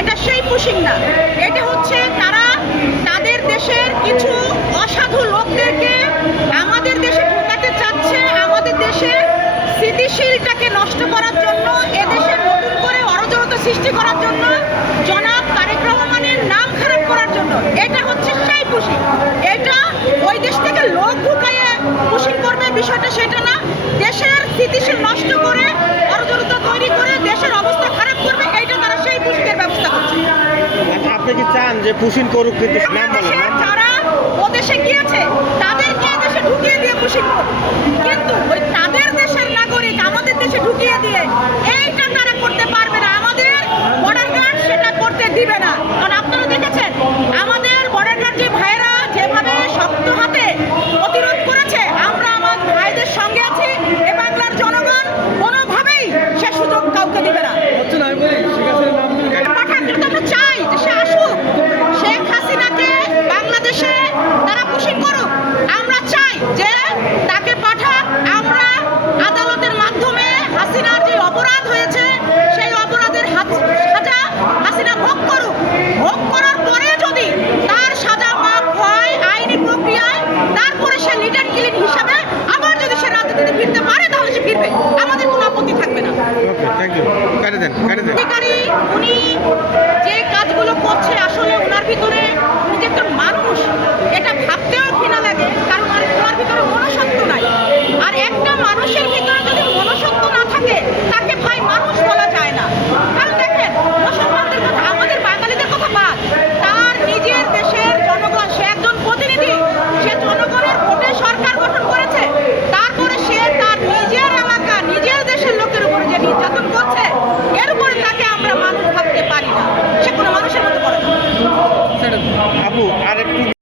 এটা সেই পুশিং না, এটা হচ্ছে তারা তাদের দেশের কিছু অসাধু লোকদেরকে আমাদের দেশে ঢোকাতে চাচ্ছে, আমাদের দেশের স্থিতিশীলটাকে নষ্ট করার জন্য, এদেশে নতুন করে অরাজকতা সৃষ্টি করার জন্য, জনাব তারেক রহমানের নাম খারাপ করার জন্য। এটা হচ্ছে সেই পুশিং। এটা ওই দেশ থেকে লোক ঢুকাইয়ে পুশিং করবে বিষয়টা সেটা না, দেশের স্থিতিশীল নষ্ট করে অরাজকতা তৈরি করে দেশের অবস্থা খারাপ করবে, এইটা তারা সেই পুশিংয়ের ব্যবস্থা করছে। আপনি কি চান যে পুশিং করুক, কিন্তু নাম বলেন না? যারা ও দেশে গিয়েছে তাদেরকে দেশে ঢুকিয়ে দিয়ে পুশিং করুক, কিন্তু ওই তাদের দেশের নাগরিক আমাদের দেশে ঢুকিয়ে দিয়ে এইটা তারা করতে পারবে না। আমাদের বর্ডার গার্ড সেটা করতে দিবে না। কারণ আপনারা দেখেছেন আমাদের বর্ডার গার্ড যে ভাইরা যেভাবে শক্ত হাতে প্রতিরোধ করেছে, আমরা আমার ভাইদের সঙ্গে আছি। এ বাংলার জনগণ কোনোভাবেই সে সুযোগ কাউকে দিবে না। পাঠান, কিন্তু আমরা চাই যে সে আসুক, শেখ হাসিনাকে বাংলাদেশে তারা পুশিং করুক। আমরা চাই যে তাকে পাঠাক, আমরা আদালতের মাধ্যমে হাসিনার যে অপরাধ হয়েছে সেই অপরাধের সাজা হাসিনা ভোগ করুক। ভোগ করার পরে যদি তার সাজা মাফ হয় আইনি প্রক্রিয়ায়, তারপরে সে লিডার ক্লিন হিসাবে আবার যদি সে রাজনীতিতে ফিরতে পারে তাহলে সে ফিরবে, আমাদের কোনো আপত্তি থাকবে না। ওকে, থ্যাংক ইউ। কেটে দেন, কেটে দেন। অধিকারী উনি যে কাজগুলো করছে, আসলে ওনার ভিতরে উনি যে একটা মানুষ এটা ভাবতেও ঘৃণা লাগে, কারণ ওনার ভিতরে মনুষ্যত্ব নাই। আর একটা মানুষের ভিতরে